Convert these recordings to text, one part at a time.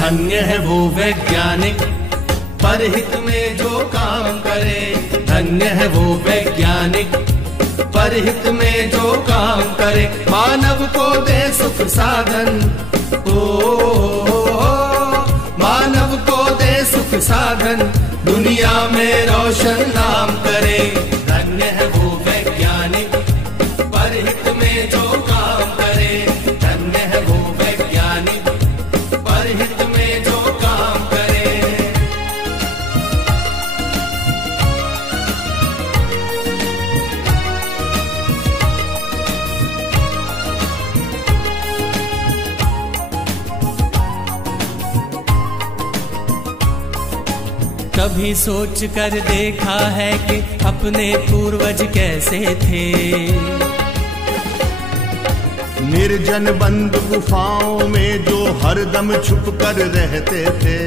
धन्य है वो वैज्ञानिक परहित में जो काम करे। धन्य है वो वैज्ञानिक परहित में जो काम करे। मानव को दे सुख साधन, ओ मानव को दे सुख साधन, दुनिया में रोशन नाम करे। धन्य है वो वैज्ञानिक परहित में जो काम करे। धन्य है वो वैज्ञानिक परहित में जो काम करे। कभी सोच कर देखा है कि अपने पूर्वज कैसे थे। निर्जन बंद गुफाओं में जो हरदम छुप कर रहते थे।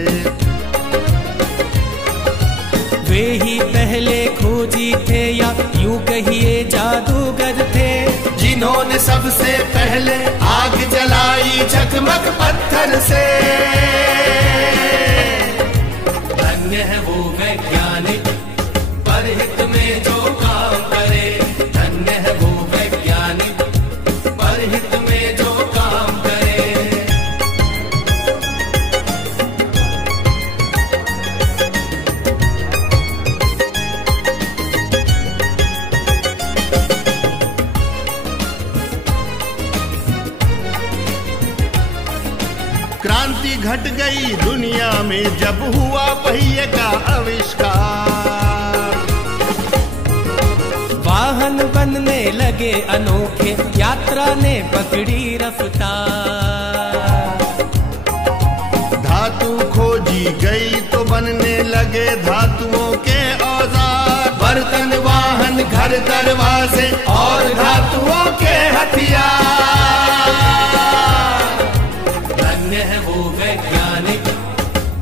वे ही पहले खोजी थे या यूं कहिए जादूगर थे, जिन्होंने सबसे पहले आग जलाई झकमक पत्थर से। धन्य है वो वैज्ञानिक परहित में जो काम करे। धन्य है वो वैज्ञानिक परहित में जो काम करे। क्रांति घट गई दुनिया में जब हुआ पहिए का आविष्कार। वाहन बनने लगे अनोखे, यात्रा ने पकड़ी रफ्तार। धातु खोजी गई तो बनने लगे धातुओं के औजार। बर्तन वाहन घर दरवाजे और धातुओं के हथियार। धन्य है वो वैज्ञानिक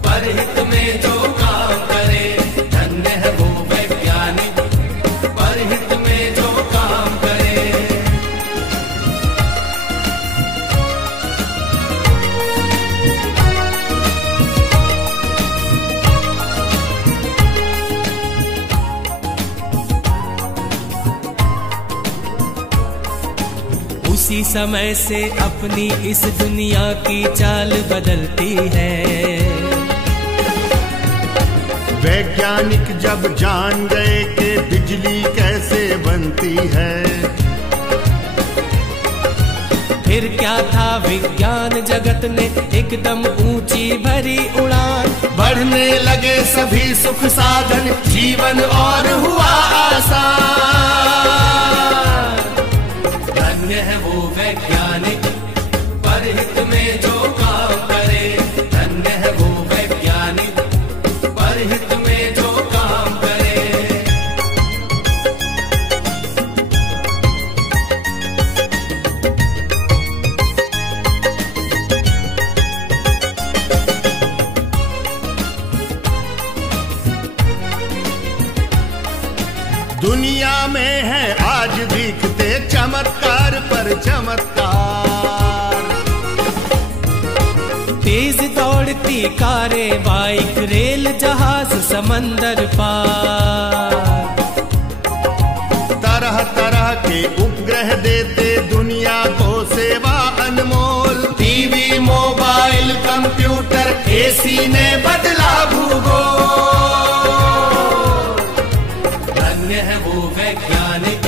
परहित में जो काम करे। धन्य है वो वैज्ञानिक परहित में जो काम करे। उसी समय से अपनी इस दुनिया की चाल बदलती है। वैज्ञानिक जब जान गए कि बिजली कैसे बनती है। फिर क्या था विज्ञान जगत ने एकदम ऊंची भरी उड़ान। बढ़ने लगे सभी सुख साधन, जीवन और हुआ आसान। धन्य है वो वैज्ञानिक परहित में जो काम करे। धन्य है वो वैज्ञानिक परहित में जो काम करे। दुनिया में है आज दिखते चमत्कार पर चमत्कार। तेज दौड़ती कारें, बाइक, रेल, जहाज, समंदर पार। तरह तरह के उपग्रह देते दुनिया को सेवा अनमोल। टीवी, मोबाइल, कंप्यूटर, एसी ने बदला भूगोल। धन्य है वो वैज्ञानिक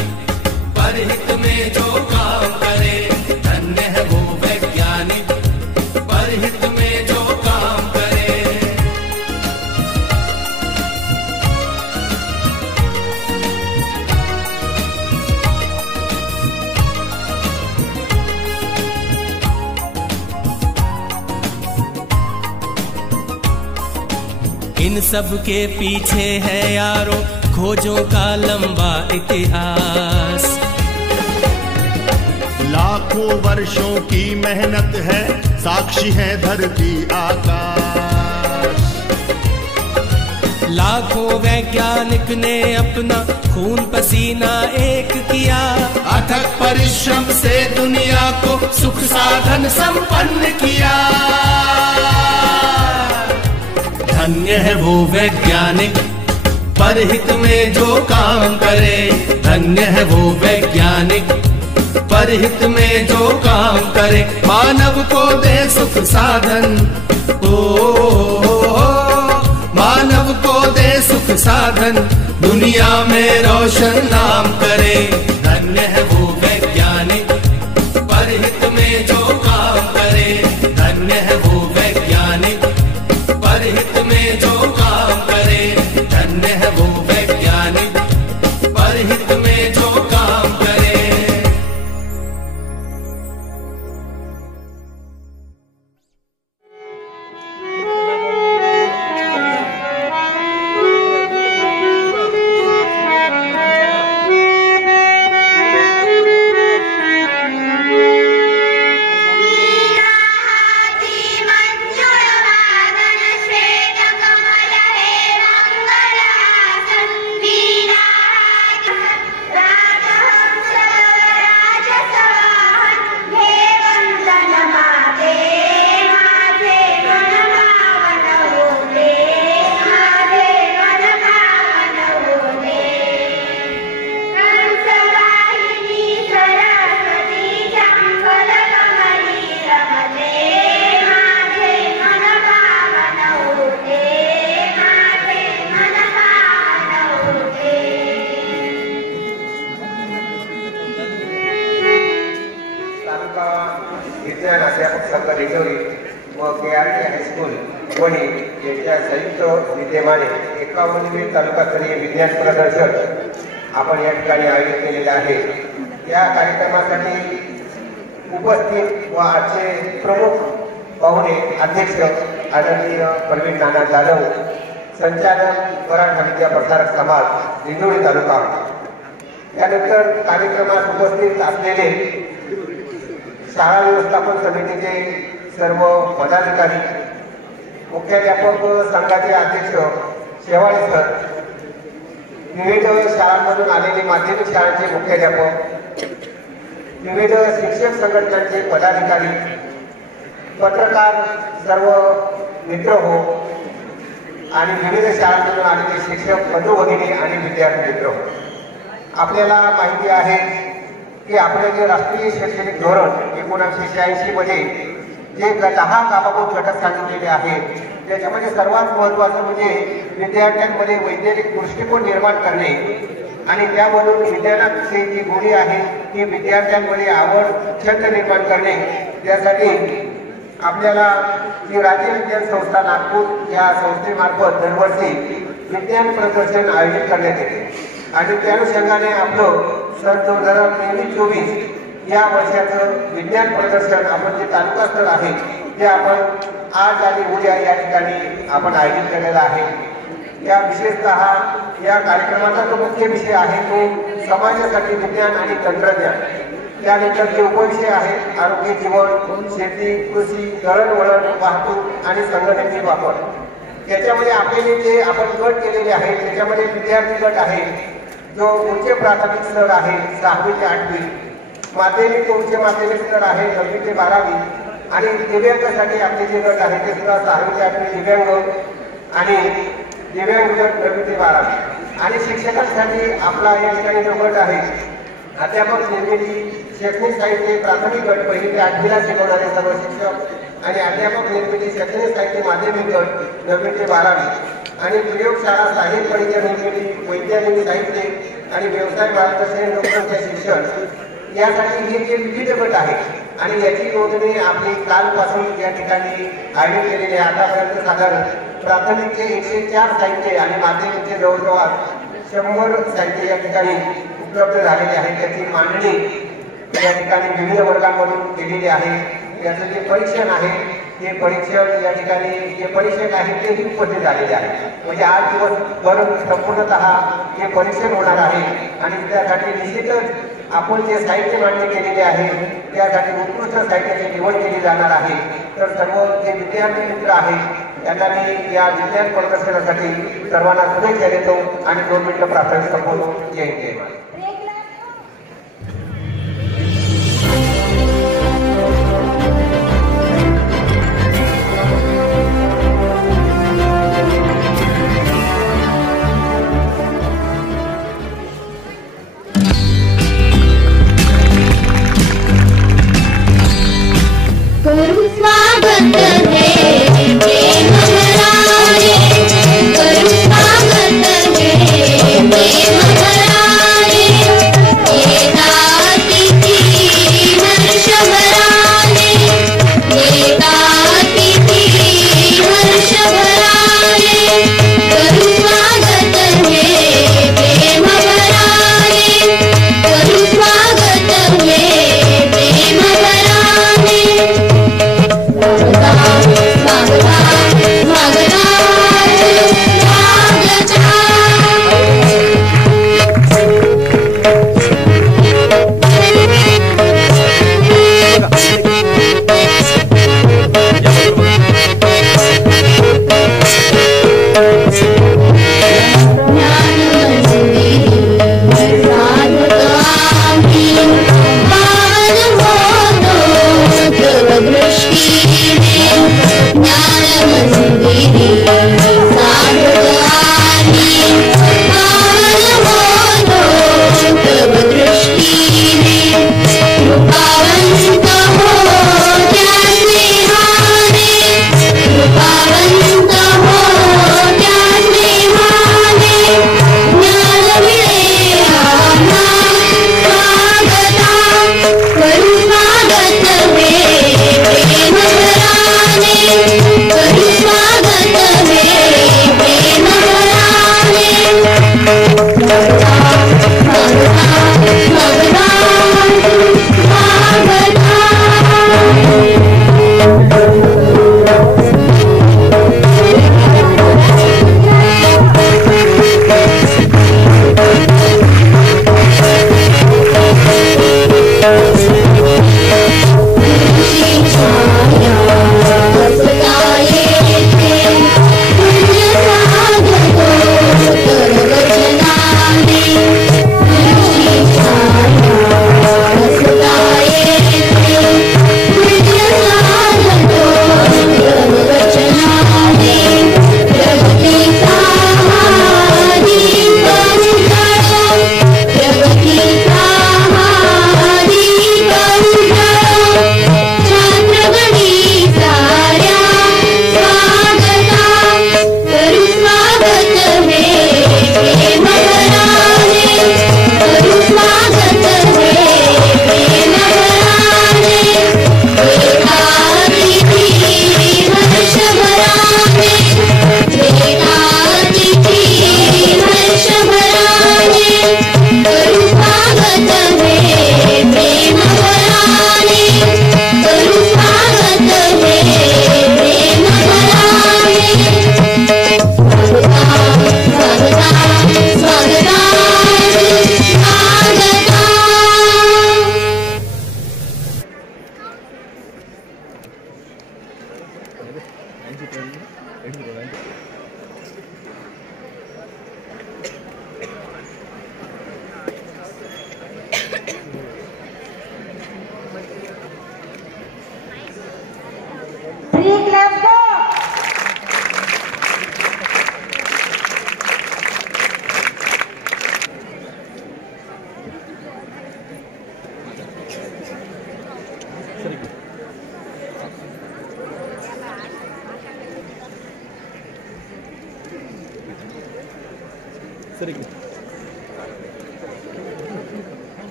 परहित में जो काम करे। धन्य है वो वैज्ञानिक परहित में जो काम करे। इन सब के पीछे है यारो खोजों का लंबा इतिहास। लाखों वर्षों की मेहनत है, साक्षी है धरती आकाश। लाखों वैज्ञानिक ने अपना खून पसीना एक किया, अथक परिश्रम से दुनिया को सुख साधन संपन्न किया। धन्य है वो वैज्ञानिक परहित में जो काम करे, धन्य है वो वैज्ञानिक परहित में जो काम करे। मानव को दे सुख साधन, मानव को दे सुख साधन, दुनिया में रोशन नाम करे। धन्य है वो वैज्ञानिक परहित में जो काम करे, धन्य है वो वैज्ञानिक परहित में जो काम करे, धन्य है वो वैज्ञानिक परहित में जो काम करे। तालुकास्तरीय विज्ञान प्रदर्शन आपण या ठिकाणी आयोजित केलेले आहे। या कार्यक्रमासाठी उपस्थित व आजचे प्रमुख पाहुणे अध्यक्ष आदरणीय प्रवीण नाना जाधव, संचालक मराठा विद्या प्रसारक समाज दिंडोरी तालुका। त्यानंतर कार्यक्रमात उपस्थित असलेले शाळा व्यवस्थापन समितीचे सर्व पदाधिकारी, मुख्याध्यापक संघाचे अध्यक्ष शेवाळे सर, विविध शाळांमधून आलेले माध्यमिक शाळांचे मुख्याध्यापक, विविध शिक्षक संघटनांचे पदाधिकारी, पत्रकार, सर्व मित्र हो आणि विविध शाळांमधून आलेले शिक्षक बंधू भगिनी आणि विद्यार्थी मित्र हो, आपल्याला माहिती आहे की आपले जे राष्ट्रीय शैक्षणिक धोरण 1986 मध्ये जे 10 कामाभूत घटक सांगितलेले आहेत, त्याच्यामध्ये सर्वात महत्त्वाचं म्हणजे विद्यार्थ्यांमध्ये वैज्ञानिक दृष्टिकोन निर्माण करणे आणि त्यामधून विज्ञानाविषयी जी गोडी आहे ती विद्यार्थ्यांमध्ये आवड, छंद निर्माण करणे। त्यासाठी आपल्याला जी राज्य विज्ञान संस्था नागपूर या संस्थेमार्फत दरवर्षी विज्ञान प्रदर्शन आयोजित करण्यात येते आणि त्या अनुषंगाने आपलं सन 2023-24 या वर्षाचं विज्ञान प्रदर्शन आपण जे तालुकास्तर आहे ते आपण आज आणि उद्या या ठिकाणी आपण आयोजित केलेला आहे। या विशेषतः या कार्यक्रमाचा जो मुख्य विषय आहे तो समाजासाठी विज्ञान आणि तंत्रज्ञान, त्यानंतर जे उपविषय आहेत आरोग्य, जीवन, शेती, कृषी, दळणवळण, वाहतूक आणि संघटनेचे वापर। त्याच्यामध्ये आपले जे आपण गट केलेले आहेत त्याच्यामध्ये विद्यार्थी गट आहे जो उच्च प्राथमिक स्तर आहे 6वी ते 8वी, माध्यमिक उच्च माध्यमिक स्तर आहे 9वी ते 12वी आणि दिव्यांगासाठी आपले जे गट आहे ते सुद्धा 6वी ते 8वी दिव्यांग आणि दिव्यांग गट 9वी ते 12वी आणि शिक्षकांसाठी आपला या ठिकाणी जो गट आहे अध्यापक निर्मिती शैक्षणिक साहित्य प्राथमिक गट 1ली ते 8वीला शिकवणारे सर्व शिक्षक आणि अध्यापक निर्मिती शैक्षणिक साहित्य माध्यमिक गट 9वी ते 12वी आणि प्रयोगशाळा साहित्य परिचय निर्मिती वैज्ञानिक साहित्य आणि व्यवसाय मार्गदर्शन लोकसंख्या शिक्षण यासाठी हे जे विविध गट आहेत आणि याची योजने आपली कालपासून या ठिकाणी आयोजित केलेली आहे। आतापर्यंत साधारण प्राथमिकचे 104 साहित्य आणि माध्यमिकचे जवळजवळ 100 साहित्य या ठिकाणी उपलब्ध झालेले आहे। त्याची मांडणी या ठिकाणी विविध वर्गांमधून केलेली आहे। याचं जे परीक्षण आहे ते परीक्षक या ठिकाणी जे परीक्षक आहेत तेही उपस्थित झालेले आहेत. म्हणजे आज दिवसभर संपूर्णतः हे परीक्षण होणार आहे आणि त्यासाठी निश्चितच आपण जे साहित्य मांडणी केलेले आहे त्यासाठी उत्कृष्ट साहित्याची निवड केली जाणार आहे. तर सर्व जे विद्यार्थी मित्र आहेत त्यांना मी या विज्ञान प्रदर्शनासाठी सर्वांना शुभेच्छा देतो आणि 2 मिनिटं प्राथमिक संपवतो. जय हिंद जय महाराष्ट्र.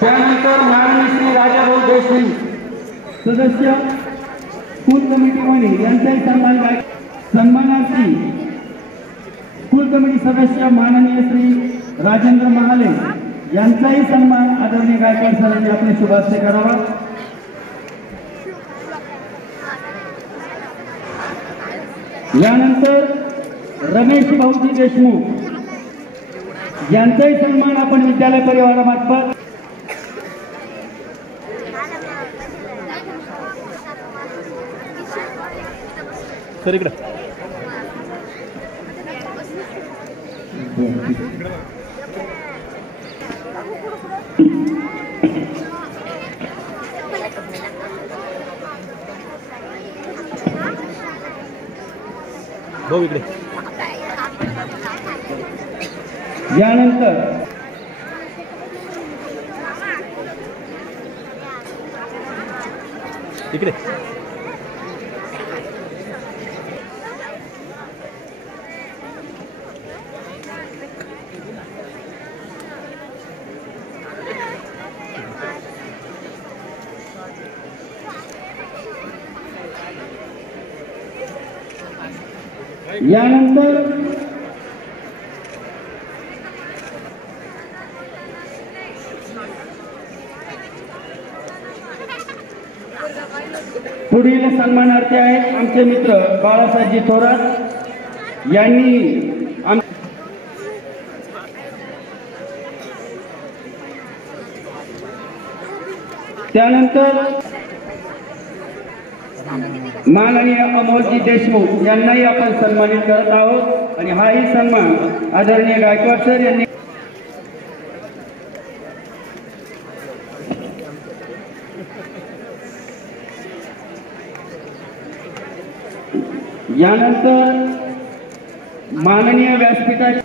त्यानंतर माननीय श्री राजाभाऊ देशमुख सदस्य स्कूल कमिटी मनी यांचाही सन्मानार्थी स्कूल कमिटी सदस्य माननीय श्री राजेंद्र महाले यांचाही सन्मान आदरणीय गायकवाड सरांनी आपले शुभाशय करावा। यानंतर रमेश भाऊजी देशमुख यांचाही सन्मान आपण विद्यालय परिवारामार्फत सर इकडे भाऊ इकडे। यानंतर इकडे यानंतर पुढील सन्मानार्थी आहेत आमचे मित्र बाळासाहेबजी थोरात यांनी त्यानंतर माननीय अमोलजी देशमुख यांनाही आपण सन्मानित करत आहोत आणि हाही सन्मान आदरणीय गायकवाड सर यांनी यानंतर माननीय व्यासपीठाचे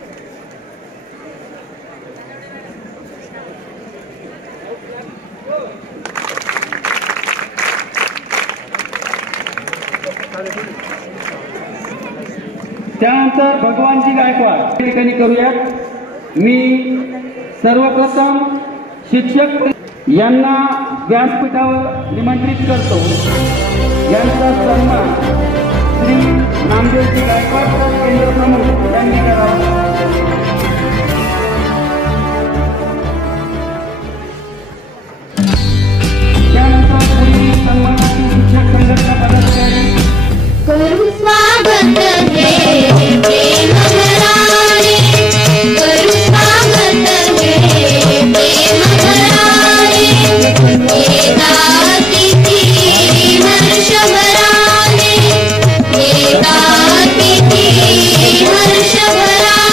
त्यानंतर भगवानजी गायकवाड या ठिकाणी करूयात। मी सर्वप्रथम शिक्षक यांना व्यासपीठावर निमंत्रित करतो। यांचा सन्मान श्री नामदेवजी गायकवाड केंद्र प्रमुख यांनी करावा। त्यानंतर पुढील सन्मानाची शिक्षक संघटना पदाधिकारी करू स्वागत हे प्रेम भरारे, करू स्वागत हे प्रेम भरारे, येता तिथी हर्ष भरारे, येता तिथी हर्ष भरारे।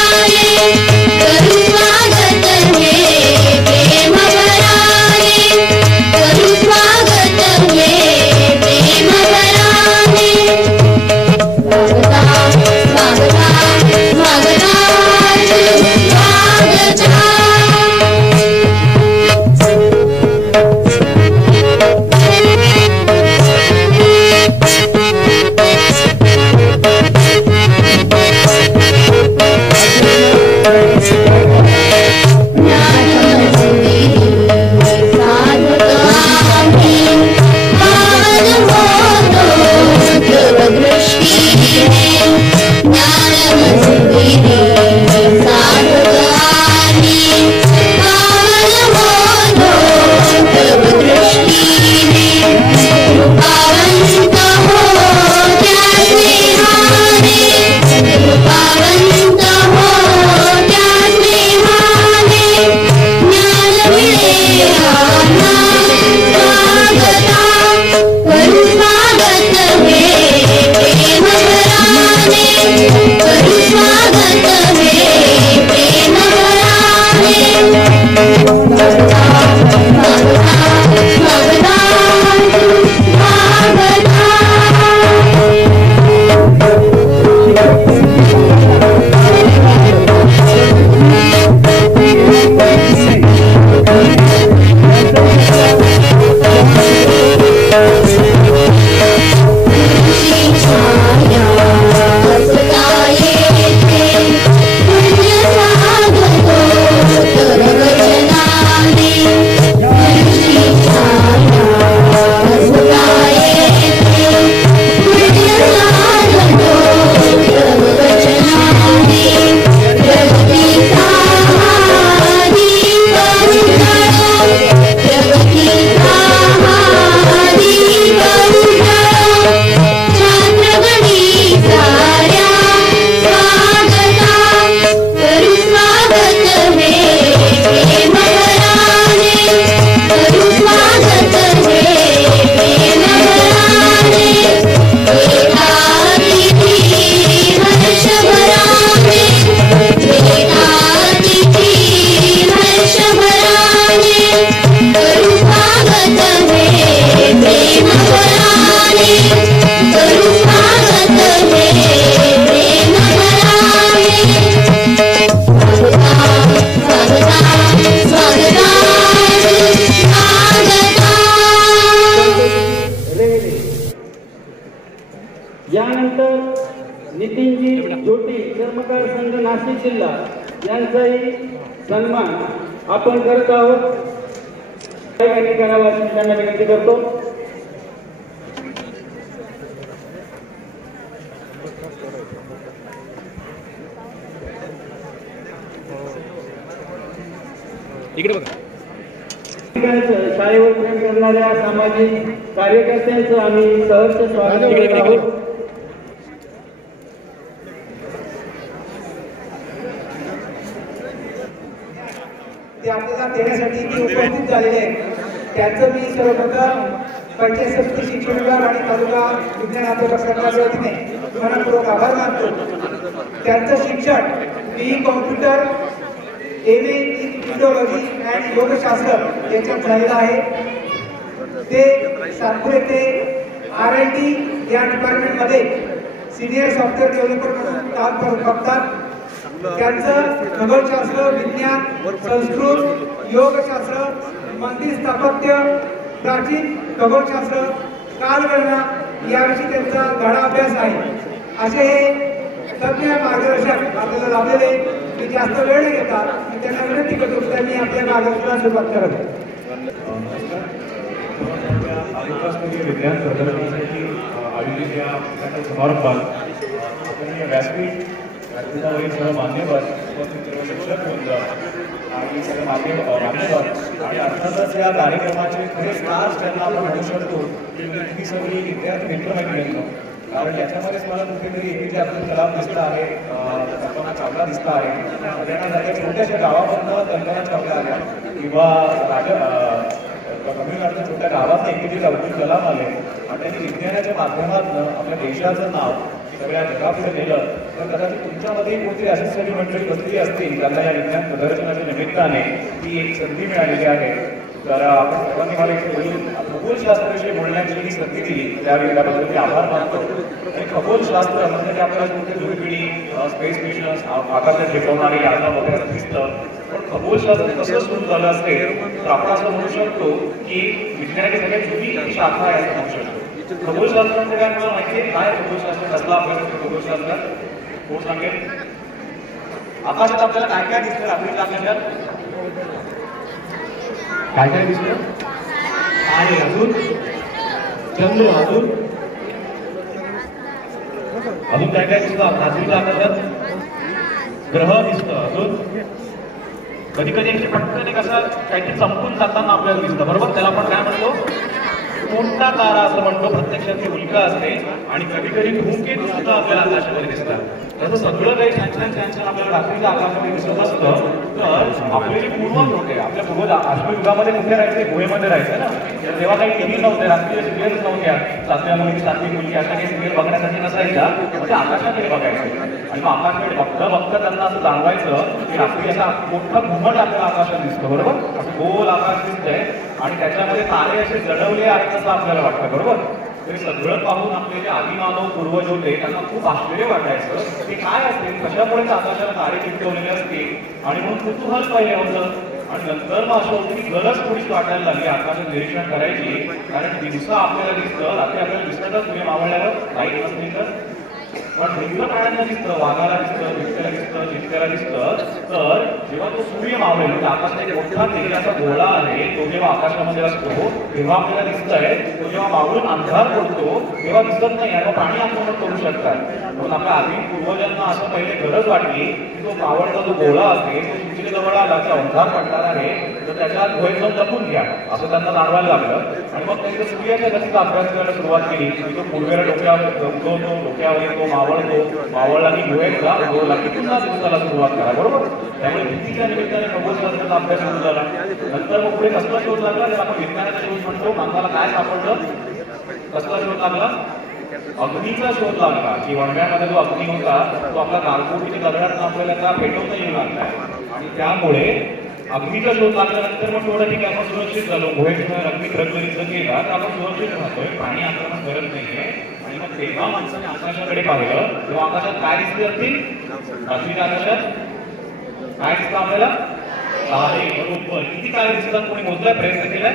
आशिष जिल्हा यांचाही सन्मान आपण करत आहोत. करावा अशी त्यांना विनंती करतो. इकडे बघा. शाळेवर प्रेम करणाऱ्या सामाजिक कार्यकर्त्यांचं आम्ही सहर्ष स्वागत करत आहोत. ते आपल्याला देण्यासाठी ती उपस्थित झालेले आहेत. त्यांचं मी सर्वप्रथम पंचायत समिती शिक्षण विभाग आणि तालुका विज्ञान अध्यापकांच्या वतीने मनपूर्वक आभार मानतो. त्यांचं शिक्षण BE computer, MA in physiology and योगशास्त्र याच्यात झालेलं आहे. ते सातपूर येथे R&D या डिपार्टमेंटमध्ये सिनियर सॉफ्टवेअर डेव्हलपर म्हणून काम करतात. त्यांचं खगोलशास्त्र, विज्ञान, संस्कृत, योगशास्त्र, मंदिर स्थापत्य, प्राचीन खगोलशास्त्र, कालगणना याविषयी त्यांचा गाढा अभ्यास आहे. असे हे तज्ञ मार्गदर्शक आपल्याला लाभलेले. मी जास्त वेळ नाही घेतात, मी त्यांना विनंती करतो की त्यांनी आपल्या मार्गदर्शनाला सुरुवात करावी. विज्ञान प्रदर्शनासाठी आयोजित या समारंभात आपण या व्यासपीठ सर्व मान्यवर शिक्षक वृंद आणि सर्व मान्यवर आणि अर्थातच या कार्यक्रमाचे खरे स्टार्स ज्यांना आपण म्हणू शकतो ही सगळी विद्यार्थी मित्रमैत्रिणी. कारण याच्यामध्येच मला कुठेतरी APJ अब्दुल कलाम दिसत आहे, कल्पना चावला दिसत आहे. हरियाणासारख्या छोट्याशा गावामधनं कल्पना चावला आल्या किंवा तमिळनाडूच्या छोट्या गावात APJ अब्दुल कलाम आले आणि त्यांनी विज्ञानाच्या माध्यमातून आपल्या देशाचं नाव सगळ्या जगापुढे नेलं. तर कदाचित तुमच्यामध्ये कोणती अशी सगळी मंडळी बसली असतील त्यांना या विज्ञान प्रदर्शनाच्या निमित्ताने ही एक संधी मिळालेली आहे. तर आपण सर्वांनी मला इथे बोलून खगोलशास्त्राविषयी बोलण्याची ही संधी दिली त्याबद्दल मी आभार मानतो. आणि खगोलशास्त्र म्हणजे की आपल्याला कोणती जुनी पिढी स्पेस मिशन्स आकाशात टिकवणारी यात्रा वगैरे दिसतं. पण खगोलशास्त्र कसं सुरू झालं असेल तर आपण असं म्हणू शकतो की विज्ञानाची सगळ्यात जुनी शाखा आहे असं म्हणू शकतो. खगोलशास्त्र म्हणजे काय मला माहिती आहे? काय खगोलशास्त्र कसला आपल्याला खगोलशास्त्र कोण सांगेल? आकाशात आपल्याला काय काय दिसतं? रात्रीच्या आकाशात काय काय दिसतं? आहे अजून चंद्र, अजून काय काय दिसतं? रात्रीच्या आकाशात ग्रह दिसतं. अजून कधी कधी एक पटकन एक असं काहीतरी संपून जाताना आपल्याला दिसतं, बरोबर? त्याला आपण काय म्हणतो? मोठा तारा असं म्हणतो. प्रत्यक्षात ती उल्का असते आणि कधी कधी धूमकेतू सुद्धा आपल्याला आकाशामध्ये दिसतात. तसं सगळं काही छान छान आपल्याला रात्रीच्या आकाशामध्ये दिसत असतं. तर आपले जे पूर्वज होते, आपल्या पूर्वज अश्मयुगामध्ये कुठे राहायचे? गुहेमध्ये राहायचे ना. तेव्हा काही टीव्ही नव्हते, रात्रीच्या सिरियल्स नव्हत्या. सातव्या मुलगी सातवी मुलगी अशा काही सिरियल बघण्यासाठी नसायच्या. म्हणजे आकाशाकडे बघायचे आणि मग आकाशाकडे बघता त्यांना असं जाणवायचं की रात्री असा मोठा घुमट आपल्याला आकाशात दिसतो, बरोबर? असं गोल आकाश दिसतंय आणि त्याच्यामध्ये तारे असे जडवले आहेत असं आपल्याला वाटतं, बरोबर? ते सगळं पाहून आपले जे आदिमानव पूर्वज होते त्यांना खूप आश्चर्य वाटायचं. ते काय असेल, कशामुळे आकाशाला तारे चिकटवलेले असतील आणि म्हणून कुतूहल पाहिजे होतं. आणि नंतर मग असं होतं की गरज थोडीच वाटायला लागली आकाशात निरीक्षण करायची. कारण दिवसा आपल्याला दिसतं, रात्री आपल्याला दिसतं का सूर्य मावळल्यावर लाईट नसली तर? पण भिन्न प्राण्यांना दिसतं, वाघाला दिसतं, बिबट्याला दिसतं, चित्त्याला दिसतं. तर जेव्हा तो सूर्य मावळेल म्हणजे आकाशात एक मोठा तेलाचा गोळा आहे, तो जेव्हा आकाशामध्ये असतो तेव्हा आपल्याला दिसतंय. तो जेव्हा मावळून अंधार पडतो तेव्हा दिसत नाही आणि प्राणी आक्रमण करू शकतात. म्हणून आपल्या आधी पूर्वजांना असं पहिले गरज वाटली की तो मावळता जो गोळा असेल तो सूर्यजवळ आला की अंधार पडणार आहे तर त्याच्या गुहेत जाऊन लपून घ्या असं त्यांना जाणवायला लागलं. आणि मग त्यांनी सूर्याच्या गतीचा अभ्यास करायला सुरुवात केली. तो पूर्वेला डोक्यावर उगवतो, डोक्यावर येतो, मावळला की गुहेत जा, उगवला की पुन्हा दिवसाला सुरुवात करा, बरोबर? त्यामुळे भीतीच्या निमित्ताने खगोलशास्त्राचा अभ्यास सुरू झाला. नंतर मग पुढे कसला शोध लागला तर आपण विज्ञानाचा शोध म्हणतो. माणसाला काय सापडलं? कसला शोध लागला? अग्नीचा शोध लागला. की वणव्यामध्ये जो अग्नी होता तो आपला गारगोटीच्या दगडात आपल्याला पेटवता येऊ लागला आणि त्यामुळे अग्नीचा शोध लागल्यानंतर मग थोडं ठीक आहे आपण सुरक्षित झालो. गुहेत अग्नी प्रज्वलित केला तर आपण सुरक्षित राहतोय, प्राणी आक्रमण करत नाहीये. आणि मग तेव्हा माणसाने आकाशाकडे पाहिलं तेव्हा आकाशात काय दिसते असतील? रात्रीच्या आकाशात काय दिसतं आपल्याला? तारे, बरोबर. किती तारे दिसतात? कोणी मोजलाय? प्रयत्न केलाय?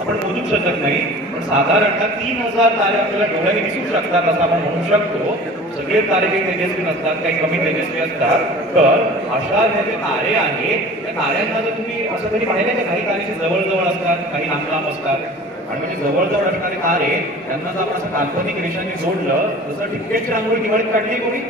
आपण मोजू शकत नाही, पण साधारणतः 3000 तारे आपल्याला डोळ्याने दिसू शकतात असं आपण म्हणू शकतो. सगळे तारे काही तेजस्वी नसतात, काही कमी तेजस्वी असतात. तर अशा जे तारे आहेत त्या ताऱ्यांना जर तुम्ही असं कधी पाहिलं की काही तारे जवळजवळ असतात, काही लांब असतात, आणि म्हणजे जवळजवळ असणारे तारे त्यांना जर आपण असं काल्पनिक रेषांनी जोडलं, जसं ठिपक्याची रांगोळी दिवाळीत काढली कोणी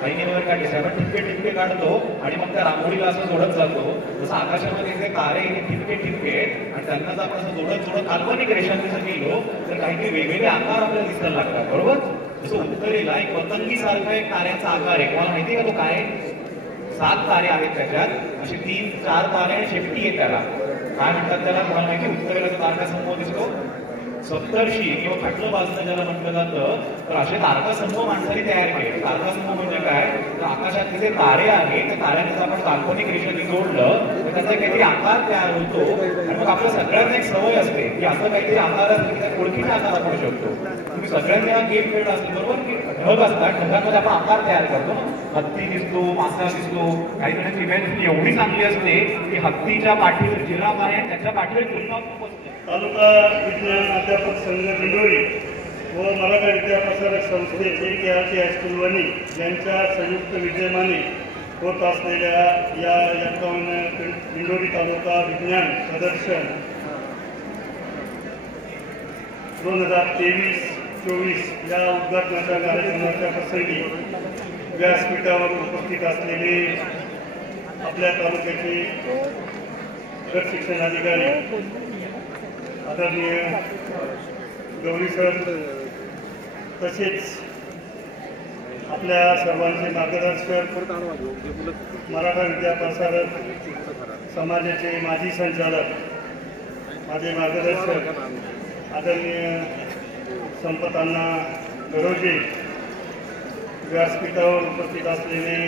काही वगैरे काढली, आपण ठिपके काढतो आणि मग त्या रांगोळीला असं जोडत जातो. जसं आकाशामध्ये जे तारे ठिपके आणि त्यांना जर आपण असं जोडत काल्पनिक रेषांनी जर गेलो तर काही वेगवेगळे आकार आपल्याला दिसायला लागतात, बरोबर. जसं उत्तरेला एक पतंगीसारखा एक ताऱ्याचा आकार आहे, तुम्हाला माहिती आहे का तो काय? 7 तारे आहेत त्याच्यात, असे 3-4 तारे आणि शेपटी आहे त्याला. काय म्हणतात त्याला तुम्हाला माहिती? उत्तरेला तारका समूह दिसतो, सप्तर्षी किंवा खटलं बाजणं ज्याला म्हटलं जातं. तर असे तारका समूह माणसाने तयार केले. तारका समूह म्हणजे काय? तर आकाशातले जे तारे आहेत त्या ताऱ्यांनी जर आपण काल्पनिक रेषांनी जोडलं तर त्याचा काहीतरी आकार तयार होतो. आणि मग आपल्या सगळ्यांना एक सवय असते की असं काहीतरी आकार असते की त्या ओळखीचा आकार आपण शकतो. तुम्ही सगळ्यांनी हा गेम खेळला असेल, बरोबर, की ढग असतात, ढगांमध्ये आपण आकार तयार करतो. हत्ती दिसतो, मासा दिसतो. काही जणांची इमेज एवढी चांगली असते की हत्तीच्या पाठीवर जिराफ आहे, त्याच्या पाठीवर जिराफ खूप असते. तालुका विज्ञान अध्यापक संघ दिंडोरी व मराठा विद्याप्रसारक संस्थेचे KRT हायस्कूल वणी यांच्या संयुक्त विद्यमाने होत असलेल्या या 51 दिंडोरी तालुका विज्ञान प्रदर्शन 2023-24 या उद्घाटनाच्या कार्यक्रमाच्या प्रसंगी व्यासपीठावर उपस्थित असलेले आपल्या तालुक्याचे गट शिक्षण अधिकारी आदरणीय गौरी सर, तसेच आपल्या सर्वांचे मार्गदर्शक मराठा विद्याप्रसारक समाजाचे माजी संचालक, माझे मार्गदर्शक आदरणीय संपतांना गरोजे, व्यासपीठावर उपस्थित असलेले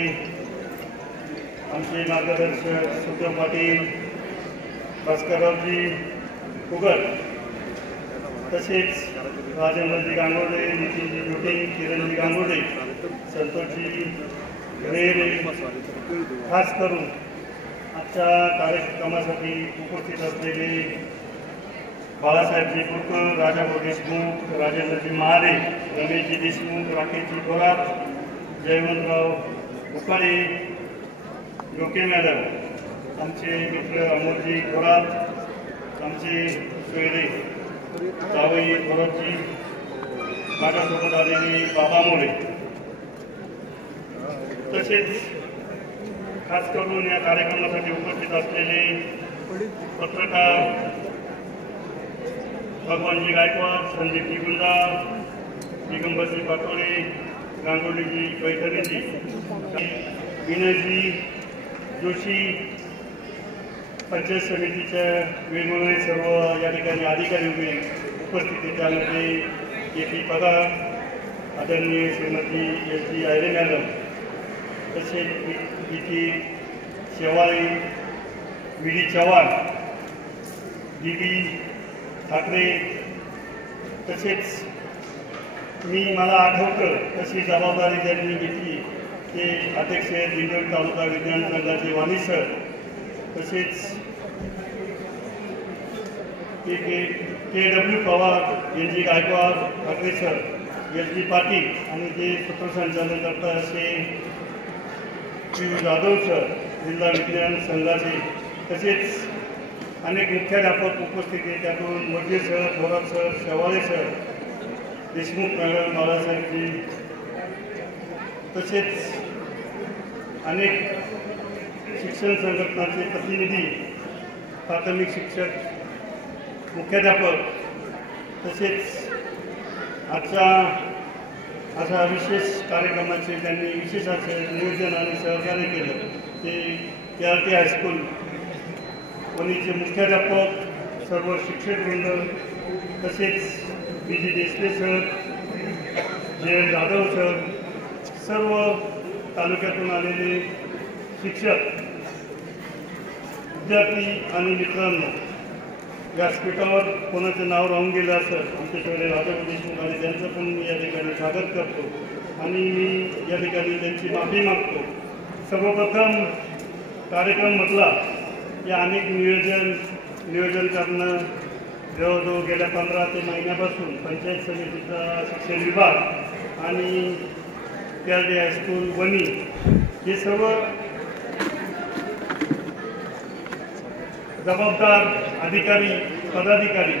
आमचे मार्गदर्शक सुखदेव पाटील, भास्कररावजी कुगर, तसेच राजेंद्रजी गांगोडे, नितीनजी जोटे, किरणजी गांगोडे, संतोषजी घरेरे, खास करून आजच्या कार्यक्रमासाठी उपस्थित असलेले बाळासाहेबजी कुरकर, राजाभाऊ देशमुख, राजेंद्रजी महारे, रमेशजी देशमुख, राकेशजी थोरात, जयवंतराव उकाळे, डोके मॅडम, आमचे मित्र अमोलजी थोरात, आमचे सोयरे जावई थोरातजी, माझ्यासोबत आलेले बाबा मोरे, तसेच खास करून या कार्यक्रमासाठी उपस्थित असलेले पत्रकार भगवानजी गायकवाड, संदीपजी गुंडाळ, दिगंबरजी पाटोळे, गांगोलीजी पैठणेजी, विनयजी जोशी, पंचायत समितीच्या वेगवेगळे सर्व या ठिकाणी अधिकारी उभे उपस्थित. त्यामध्ये AP पगार, आदरणीय श्रीमती SG आयरे मॅडम, तसेच PT शेवाळी, VD चव्हाण, DB ठाकरे, तसेच मला आठवतं तशी जबाबदारी ज्यांनी घेतली ते अध्यक्ष दिंडोरी तालुका विज्ञान संघाचे वाणी सर, तसेच KW Pawar, NG Gaikwad, Thackeray sir, SG Patil आणि जे सूत्रसंचालन करतात असे श्री जाधव सर, जिल्हा विज्ञान संघाचे, तसेच अनेक मुख्याध्यापक उपस्थित आहेत. त्यातून Moje sir, Thorat sir, Shewale sir, Deshmukh madam, बाळासाहेबजी, तसेच अनेक शिक्षण संघटनांचे प्रतिनिधी, प्राथमिक शिक्षक, मुख्याध्यापक, तसेच आजच्या अशा विशेष कार्यक्रमाचे त्यांनी विशेष असे नियोजन आणि सहकार्य केलं ते KRT हायस्कूल वणीचे मुख्याध्यापक, सर्व शिक्षकवृंद, तसेच BG देशले सर, JL जाधव सर, सर्व तालुक्यातून आलेले शिक्षक, विद्यार्थी आणि मित्रांनो, व्यासपीठावर कोणाचं नाव राहून गेलं असं आमच्याकडे राजाभाऊ देशमुख आणि त्यांचं पण मी या ठिकाणी स्वागत करतो आणि मी या ठिकाणी त्यांची माफी मागतो. सर्वप्रथम कार्यक्रम म्हटला या अनेक नियोजन करणं, जवळजवळ गेल्या 15 ते महिन्यापासून पंचायत समितीचा शिक्षण विभाग आणि केआरडी हायस्कूल वणी हे सर्व जबाबदार अधिकारी पदाधिकारी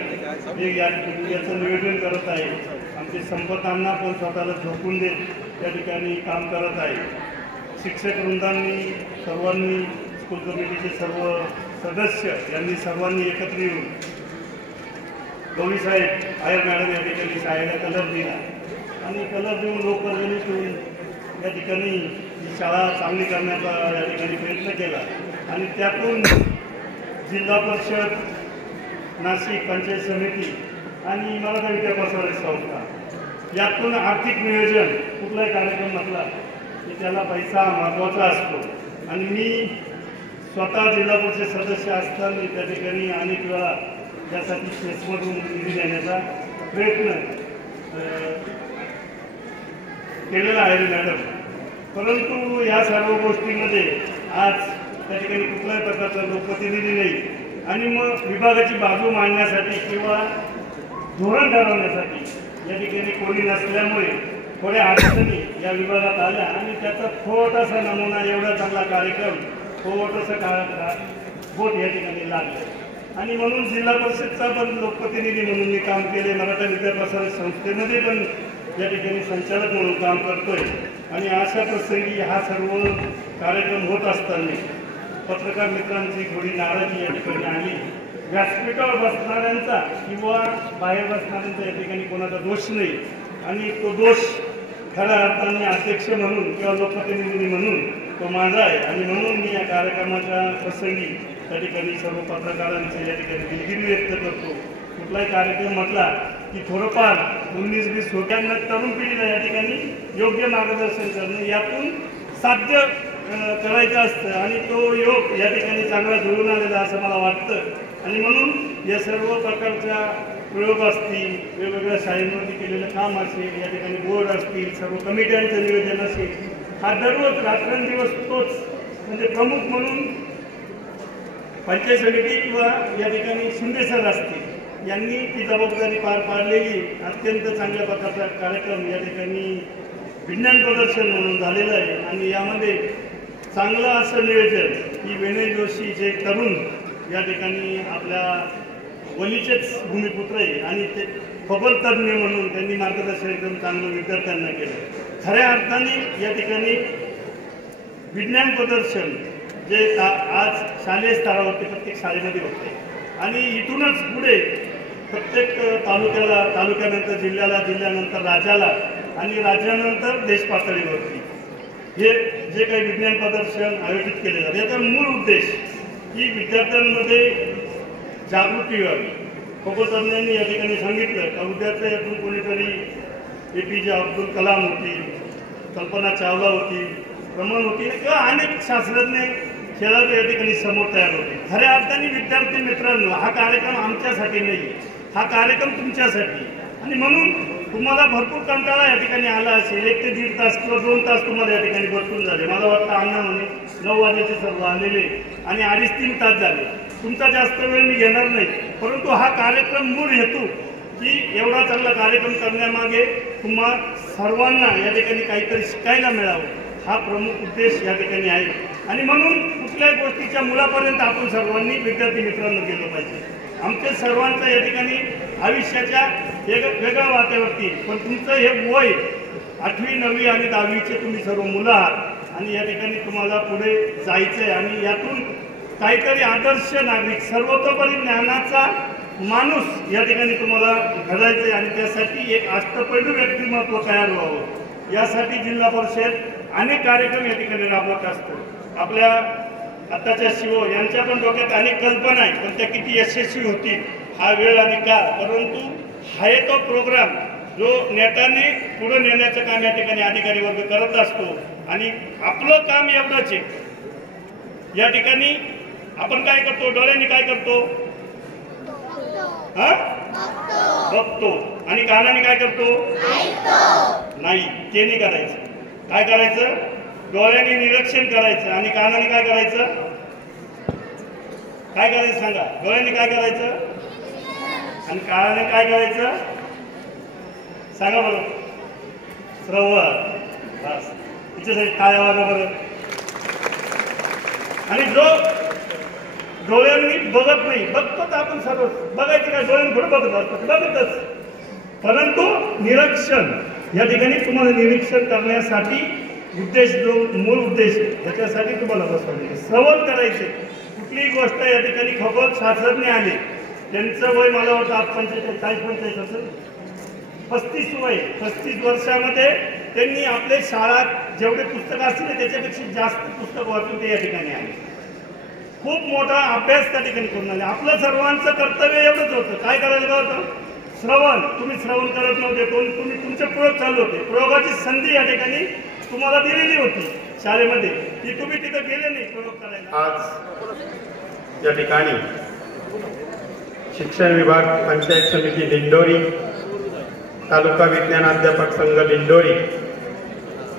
हे याचं नियोजन करत आहे. आमचे संपतांना पण स्वतःला झोकून देत त्या ठिकाणी काम करत आहे. शिक्षक वृंदांनी सर्वांनी स्कूल कमिटीचे सर्व सदस्य यांनी सर्वांनी एकत्र येऊन गौरीसाहेब आयर मॅडम या ठिकाणी शाळेला कलर दिला आणि कलर देऊन लोकवर्गणी ठेवून या ठिकाणी ही शाळा चांगली करण्याचा या ठिकाणी प्रयत्न केला आणि त्यातून जिल्हा परिषद, नाशिक पंचायत समिती आणि मराठा विद्यापीठ संस्था यातून आर्थिक नियोजन कुठलाही कार्यक्रम म्हटला की त्याला पैसा महत्त्वाचा असतो आणि मी स्वतः जिल्हा परिषद सदस्य असताना त्या ठिकाणी अनेक वेळा त्यासाठी शेसमधून निधी देण्याचा प्रयत्न केलेला आहे मॅडम. परंतु या सर्व गोष्टींमध्ये आज त्या ठिकाणी कुठल्याही प्रकारचा लोकप्रतिनिधी नाही आणि मग विभागाची बाजू मांडण्यासाठी किंवा धोरण ठरवण्यासाठी या ठिकाणी कोणी नसल्यामुळे थोड्या अडचणी या विभागात आल्या आणि त्याचा थोडासा नमुना एवढा चांगला कार्यक्रम थोडंसं बोट या ठिकाणी लागलं आणि म्हणून जिल्हा परिषदचा पण लोकप्रतिनिधी म्हणून मी काम केले. मराठा विद्यापीठ संस्थेमध्ये पण या ठिकाणी संचालक म्हणून काम करतोय आणि अशा प्रसंगी हा सर्व कार्यक्रम होत असताना पत्रकार मित्रांची थोडी नाराजी या ठिकाणी आली. व्यासपीठावर बसणाऱ्यांचा किंवा बाहेर बसणाऱ्यांचा या ठिकाणी कोणाचा दोष नाही आणि तो दोष खऱ्या अर्थाने अध्यक्ष म्हणून किंवा लोकप्रतिनिधी म्हणून तो माझा आहे आणि म्हणून मी या कार्यक्रमाच्या प्रसंगी त्या ठिकाणी सर्व पत्रकारांचे या ठिकाणी दिलगिरी व्यक्त करतो. कुठलाही कार्यक्रम म्हटला की थोडंफार 19-20 होत्यांना तरुण पिढीला या ठिकाणी योग्य मार्गदर्शन करणं यातून साध्य करायचं असतं आणि तो योग या ठिकाणी चांगला जुळून आलेला असं मला वाटतं आणि म्हणून या सर्व प्रकारच्या प्रयोग असतील, वेगवेगळ्या शाळेमध्ये केलेलं काम असेल, या ठिकाणी बोर्ड असतील, सर्व कमिट्यांचं नियोजन असेल, हा दररोज रात्रंदिवस तोच म्हणजे प्रमुख म्हणून पंचायत समिती किंवा या ठिकाणी शिंदे सर असतील यांनी ती जबाबदारी पार पाडलेली अत्यंत चांगल्या प्रकारचा कार्यक्रम या ठिकाणी विज्ञान प्रदर्शन म्हणून झालेलं आहे आणि यामध्ये चांगलं असं नियोजन की विनय जोशी जे तरुण या ठिकाणी आपल्या वलीचेच भूमिपुत्र आहे आणि ते खगोल तज्ज्ञ म्हणून त्यांनी मार्गदर्शन एकदम चांगलं विद्यार्थ्यांना केलं. खऱ्या अर्थाने या ठिकाणी विज्ञान प्रदर्शन जे आज शालेय स्तरावरती प्रत्येक शाळेमध्ये होते आणि इथूनच पुढे प्रत्येक तालुक्यानंतर जिल्ह्याला, जिल्ह्यानंतर राज्याला आणि राज्यानंतर देश पातळीवरती हे जे काही विज्ञान प्रदर्शन आयोजित केले जाते याचा मूळ उद्देश की विद्यार्थ्यांमध्ये जागृती व्हावी. खगोलतज्ञांनी या ठिकाणी सांगितलं का उद्याचं यातून कोणीतरी APJ अब्दुल कलाम होती, कल्पना चावला होती, रमण होती किंवा अनेक शास्त्रज्ञ खेळाडू या ठिकाणी समोर तयार होते. खऱ्या अर्थाने विद्यार्थी मित्रांनो हा कार्यक्रम आमच्यासाठी नाही, हा कार्यक्रम तुमच्यासाठी आणि म्हणून तुम्हाला भरपूर कंटाळा या ठिकाणी आला असेल. 1 ते 1.5 तास किंवा 2 तास तुम्हाला या ठिकाणी बसून झाले. मला वाटतं अण्णा म्हणे 9 वाजेचे सर्व आलेले आणि 2.5-3 तास झाले. तुमचा जास्त वेळ मी घेणार नाही, परंतु हा कार्यक्रम मूळ हेतू की एवढा चांगला कार्यक्रम करण्यामागे तुम्हा सर्वांना या ठिकाणी काहीतरी शिकायला मिळावं हा प्रमुख उद्देश या ठिकाणी आहे आणि म्हणून कुठल्याही गोष्टीच्या मुळापर्यंत आपण सर्वांनी विद्यार्थी मित्रांनो गेलो पाहिजे. आमच्या सर्वांचं या ठिकाणी आयुष्याच्या वेगळ्या वाट्यावरती पण तुमचं हे वय 8वी 9वी आणि 10वीचे तुम्ही सर्व मुलं आहात आणि या ठिकाणी तुम्हाला पुढे जायचं आहे आणि यातून काहीतरी आदर्श नागरिक सर्वतोपरी ज्ञानाचा माणूस या ठिकाणी तुम्हाला घडायचं आहे आणि त्यासाठी एक अष्टपैलू व्यक्तिमत्व तयार व्हावं यासाठी जिल्हा परिषद अनेक कार्यक्रम या ठिकाणी राबवत असतो. आपल्या आताच्या शिव यांच्या पण डोक्यात अनेक कल्पना आहेत पण त्या किती यशस्वी होतील हा वेळ आणि काळ, परंतु हा तो प्रोग्राम जो नेटाने पुढे नेण्याचं काम या ठिकाणी अधिकारी वर्ग करत असतो आणि आपलं काम एवढंच आहे. या ठिकाणी आपण काय करतो, डोळ्यांनी काय करतो, बघतो आणि कानाने काय करतो, नाही ते नाही करायचं. काय करायचं, डोळ्यांनी निरीक्षण करायचं आणि कानाने काय करायचं, काय करायचं सांगा, डोळ्यांनी काय करायचं, आणि काळाने काय करायचं सांगा बरं? श्रवण. बस तिच्यासाठी काय आवाज बरं. आणि जो डोळ्यांनी बघत नाही, बघतो तर आपण सर्व बघायचं काय, डोळ्यांनी थोडं बघत असतो बघतच, परंतु निरीक्षण या ठिकाणी तुम्हाला निरीक्षण करण्यासाठी उद्देश, जो मूळ उद्देश त्याच्यासाठी तुम्हाला बसवले श्रवण करायचे. कुठलीही गोष्ट या ठिकाणी खगोल शास्त्रज्ञ आले, त्यांचं वय मला वाटतं आज 45 असेल, 35 वय, 35 वर्षामध्ये त्यांनी आपल्या शाळात जेवढे पुस्तकं असतील ना त्याच्यापेक्षा जास्त पुस्तक वाचून ते या ठिकाणी आले. खूप मोठा अभ्यास त्या ठिकाणी करून आले. आपलं सर्वांचं कर्तव्य एवढंच होतं, काय करायला होतं? श्रवण. तुम्ही श्रवण करत नव्हते, तुम्ही तुमचे प्रयोग चालू होते. प्रयोगाची संधी या ठिकाणी तुम्हाला दिलेली होती शाळेमध्ये, ती तुम्ही तिथं गेले नाही प्रयोग करायला. आज या ठिकाणी शिक्षण विभाग, पंचायत समिती दिंडोरी, तालुका विज्ञान अध्यापक संघ दिंडोरी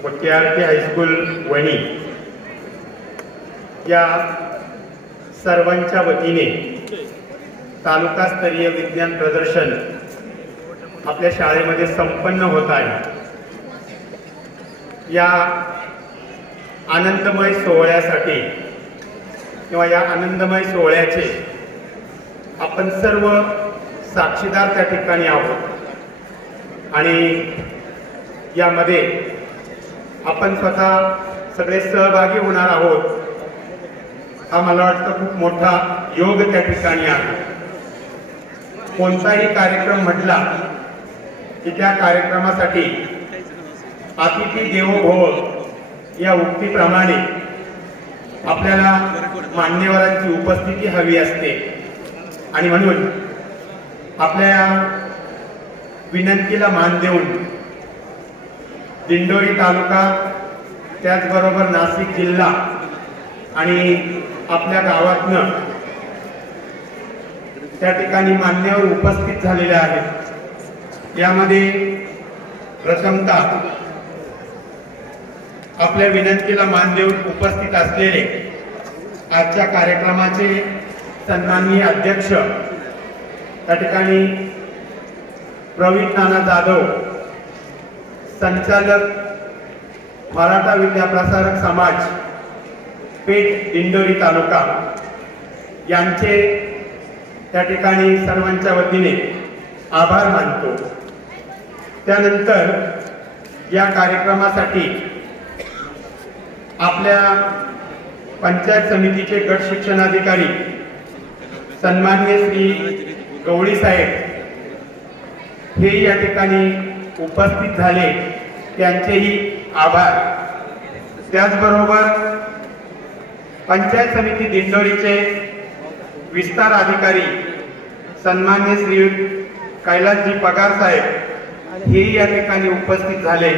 व KRK हायस्कूल वणी या सर्वांच्या वतीने तालुकास्तरीय विज्ञान प्रदर्शन आपल्या शाळेमध्ये संपन्न होत आहे. या आनंदमय सोहळ्यासाठी किंवा या आनंदमय सोहळ्याचे आपण सर्व साक्षीदार त्या ठिकाणी आहोत आणि यामध्ये आपण स्वतः सगळे सहभागी होणार आहोत. हा मला वाटतं खूप मोठा योग त्या ठिकाणी आहे. कोणताही कार्यक्रम म्हटला की त्या कार्यक्रमासाठी अतिथी देवो भव या उक्तीप्रमाणे आपल्याला मान्यवरांची उपस्थिती हवी असते आणि म्हणून आपल्या विनंतीला मान देऊन दिंडोरी तालुका, त्याचबरोबर नाशिक जिल्हा आणि आपल्या गावातनं त्या ठिकाणी मान्यवर उपस्थित झालेले आहेत. यामध्ये प्रथमतः आपल्या विनंतीला मान देऊन उपस्थित असलेले आजच्या कार्यक्रमाचे सन्माननीय अध्यक्ष त्या ठिकाणी प्रवीण नाना जाधव, संचालक मराठा विद्याप्रसारक समाज पेठ दिंडोरी तालुका यांचे त्या ठिकाणी सर्वांच्या वतीने आभार मानतो. त्यानंतर या कार्यक्रमासाठी आपल्या पंचायत समितीचे गट शिक्षणाधिकारी सन्माननीय श्री गवळी साहेब हे या ठिकाणी उपस्थित झाले, त्यांचेही आभार. त्याचबरोबर पंचायत समिती दिंडोरीचे विस्तार अधिकारी सन्माननीय श्री कैलासजी पगार साहेब हे या ठिकाणी उपस्थित झाले,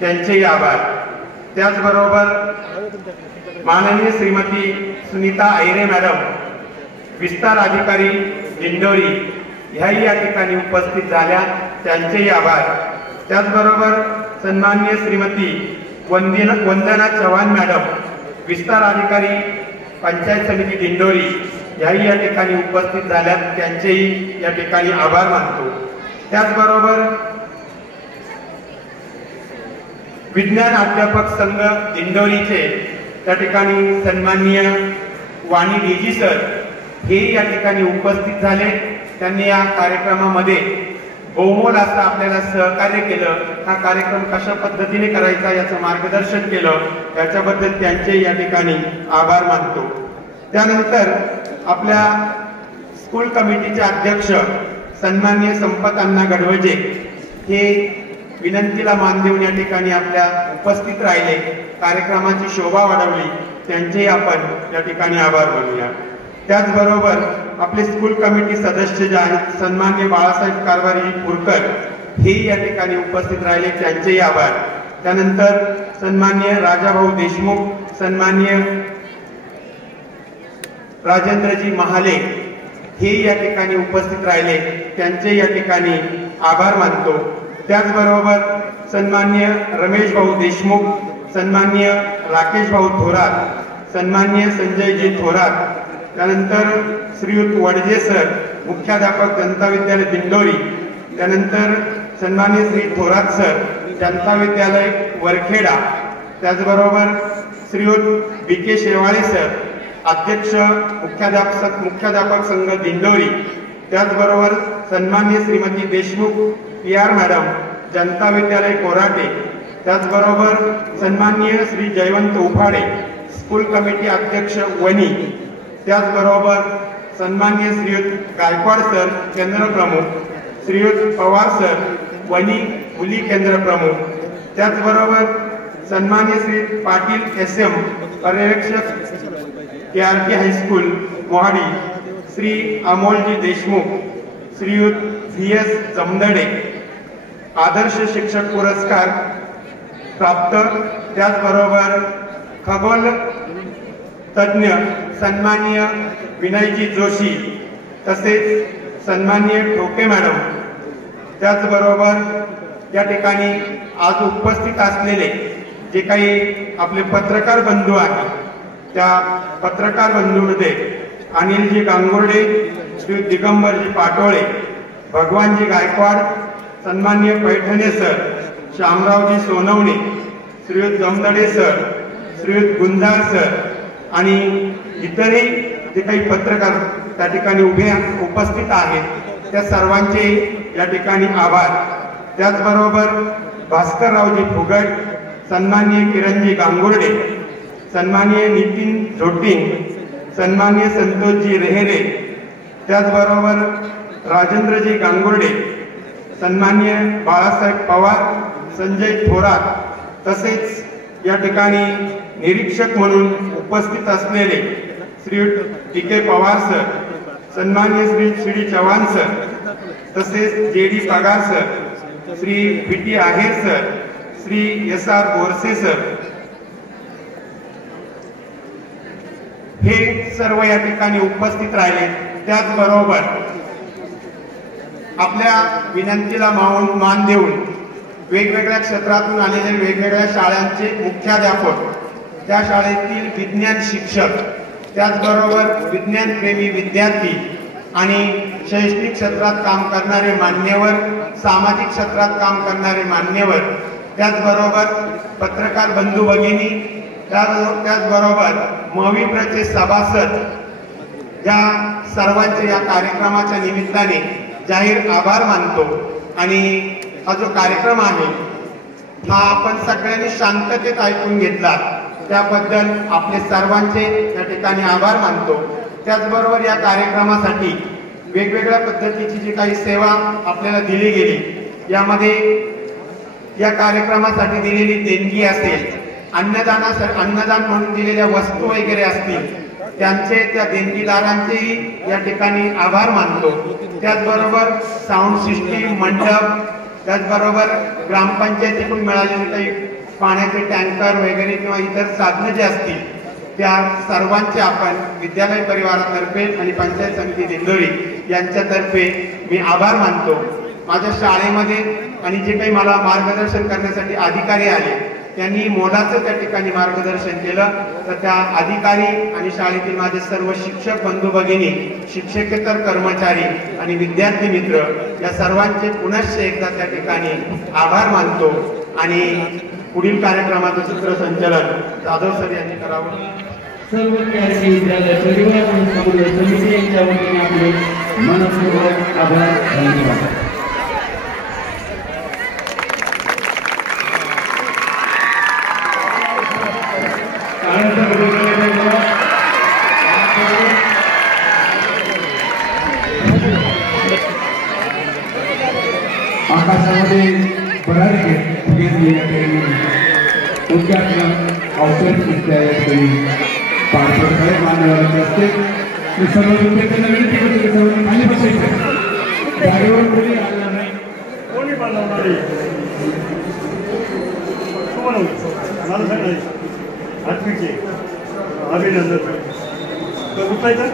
त्यांचेही आभार. त्याचबरोबर माननीय श्रीमती सुनीता आयरे मॅडम विस्तार अधिकारी दिंडोरी ह्याही या ठिकाणी उपस्थित झाल्या, त्यांचेही आभार. त्याचबरोबर सन्माननीय श्रीमती वंदना चव्हाण मॅडम विस्तार अधिकारी पंचायत समिती दिंडोरी ह्याही या ठिकाणी उपस्थित झाल्या, त्यांचेही या ठिकाणी आभार मानतो. त्याचबरोबर विज्ञान अध्यापक संघ दिंडोरीचे त्या ठिकाणी सन्माननीय वाणी डीजी सर हे या ठिकाणी उपस्थित झाले. त्यांनी या कार्यक्रमामध्ये बहुमोल असं आपल्याला सहकार्य केलं. हा कार्यक्रम कशा पद्धतीने करायचा याचं मार्गदर्शन केलं, याच्याबद्दल त्यांचे या ठिकाणी आभार मानतो. त्यानंतर आपल्या स्कूल कमिटीचे अध्यक्ष सन्माननीय संपत अण्णा गडवजे हे विनंतीला मान देऊन या ठिकाणी आपल्या उपस्थित राहिले, कार्यक्रमाची शोभा वाढवली, त्यांचेही आपण या ठिकाणी आभार मानूया. त्याचबरोबर आपले स्कूल कमिटी सदस्य जे आहेत सन्माननीय बाळासाहेब कारभारी पुरकर हे या ठिकाणी उपस्थित राहिले, त्यांचेही आभार. त्यानंतर सन्माननीय राजाभाऊ देशमुख, सन्माननीय राजेंद्रजी महाले हे या ठिकाणी उपस्थित राहिले, त्यांचे या ठिकाणी आभार मानतो. त्याचबरोबर सन्माननीय रमेश भाऊ देशमुख, सन्माननीय राकेश भाऊ थोरात, सन्माननीय संजयजी थोरात, त्यानंतर श्रीयुत वडजे सर मुख्याध्यापक जनता विद्यालय दिंडोरी, त्यानंतर सन्माननीय श्री थोरात सर जनता विद्यालय वरखेडा, त्याचबरोबर श्रीयुत बी के शेवाळे सर अध्यक्ष मुख्याध्यापक संघ दिंडोरी, त्याचबरोबर सन्माननीय श्रीमती देशमुख PR मॅडम जनता विद्यालय कोराटे, त्याचबरोबर सन्माननीय श्री जयवंत उफाडे स्कूल कमिटी अध्यक्ष वनी, त्याचबरोबर सन्माननीय श्रीयुत गायकवाड सर केंद्र प्रमुख, श्रीयुत पवार सर वनी मुली केंद्र प्रमुख, त्याचबरोबर सन्माननीय श्री पाटील SM पर्यवेक्षक KRK हायस्कूल मोहाडी, श्री अमोलजी देशमुख, श्रीयुत VS जमदडे आदर्श शिक्षक पुरस्कार प्राप्त, त्याचबरोबर खगोल तज्ञ सन्माननीय विनयजी जोशी, तसेच सन्माननीय ठोके मॅडम, त्याचबरोबर या ठिकाणी आज उपस्थित असलेले जे काही आपले पत्रकार बंधू आहेत, त्या पत्रकार बंधूंमध्ये अनिलजी गांगुर्डे, श्री दिगंबरजी पाटोळे, भगवानजी गायकवाड, सन्माननीय पैठणे सर, श्यामरावजी सोनवणे, श्रीयुत जमदडे सर, श्रीयुत गुंजाळ सर आणि इतरही जे काही पत्रकार त्या ठिकाणी उपस्थित आहेत त्या सर्वांचे या ठिकाणी आभार. त्याचबरोबर भास्कररावजी फुगट, सन्माननीय किरणजी गांगुर्डे, सन्माननीय नितीन झोटिंग, सन्माननीय संतोषजी रेहेरे, त्याचबरोबर राजेंद्रजी गांगुर्डे, सन्माननीय बाळासाहेब पवार, संजय थोरात, तसेच या ठिकाणी निरीक्षक म्हणून उपस्थित असलेले श्री TK पवार सर, सन्माननीय श्री चव्हाण सर, तसेच JD Pagar sir, Shri PT Aher sir, Shri SR Borse sir, हे सर्व या ठिकाणी उपस्थित राहिले. त्याचबरोबर आपल्या विनंतीला मान देऊन वेगवेगळ्या क्षेत्रातून आलेले वेगवेगळ्या शाळांचे मुख्याध्यापक, त्या शाळेतील विज्ञान शिक्षक, त्याचबरोबर विज्ञानप्रेमी विद्यार्थी आणि शैक्षणिक क्षेत्रात काम करणारे मान्यवर, सामाजिक क्षेत्रात काम करणारे मान्यवर, त्याचबरोबर पत्रकार बंधू भगिनी, त्याचबरोबर मविप्रचे सभासद, या सर्वांचे या कार्यक्रमाच्या निमित्ताने जाहीर आभार मानतो. आणि हा जो कार्यक्रम आहे हा आपण सगळ्यांनी शांततेत ऐकून घेतला, त्याबद्दल आपले सर्वांचे या ठिकाणी आभार मानतो. त्याचबरोबर या कार्यक्रमासाठी वेगवेगळ्या पद्धतीची जी काही सेवा आपल्याला दिली गेली, यामध्ये या कार्यक्रमासाठी दिलेली देणगी असेल, अन्नदान म्हणून दिलेल्या वस्तू वगैरे असतील, त्यांचे त्या देणगीदारांचेही या ठिकाणी आभार मानतो. त्याचबरोबर साऊंड सिस्टीम, मंडप, त्याचबरोबर ग्रामपंचायतीकडून मिळालेले काही पाण्याचे टँकर वगैरे किंवा इतर साधनं जे असतील त्या सर्वांचे आपण विद्यालय परिवारातर्फे आणि पंचायत समिती दिंडोरी यांच्यातर्फे मी आभार मानतो. माझ्या शाळेमध्ये आणि जे काही मला मार्गदर्शन करण्यासाठी अधिकारी आले त्यांनी मोलाचं त्या ठिकाणी मार्गदर्शन केलं. तर त्या अधिकारी आणि शाळेतील माझे सर्व शिक्षक बंधू भगिनी, शिक्षकेतर कर्मचारी आणि विद्यार्थी मित्र या सर्वांचे पुनश्च एकदा त्या ठिकाणी आभार मानतो. आणि पुढील कार्यक्रमाचं सूत्रसंचालन जाधव सर यांनी करावं. सर्व KRK विद्यालय परिवार आणि समन्वय समिती यांच्या वतीने आपले मनपूर्वक आभार. धन्यवाद. आकाशामध्ये भरारी घेतली उद्घाटन औपचारिक पारदर्शक मान्यवरांचे असते. मी सर्व विद्यार्थ्यांना विनंती करतो की सर्वांनी खाली बसायचं, जागेवर कोणी आला नाही. कोणी बनवणार मला सांगायचं आठवीचे अभिनंदन उठायचं.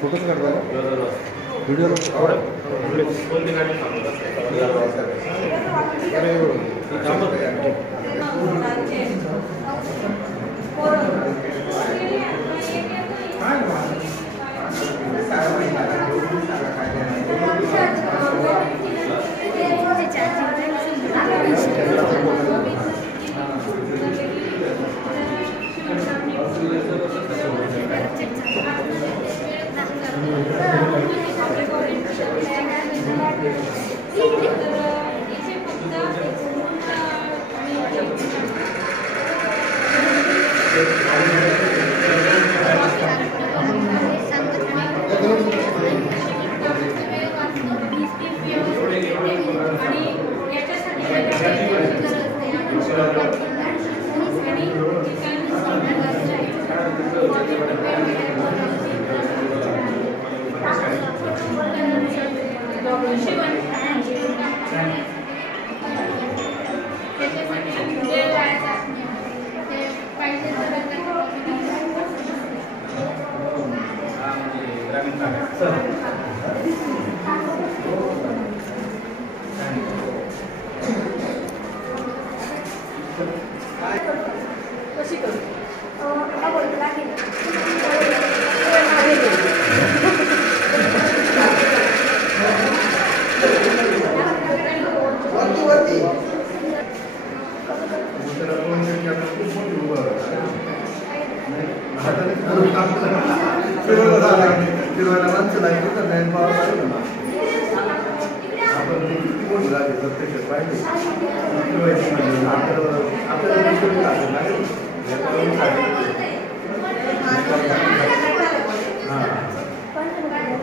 फोकस करता व्हिडिओ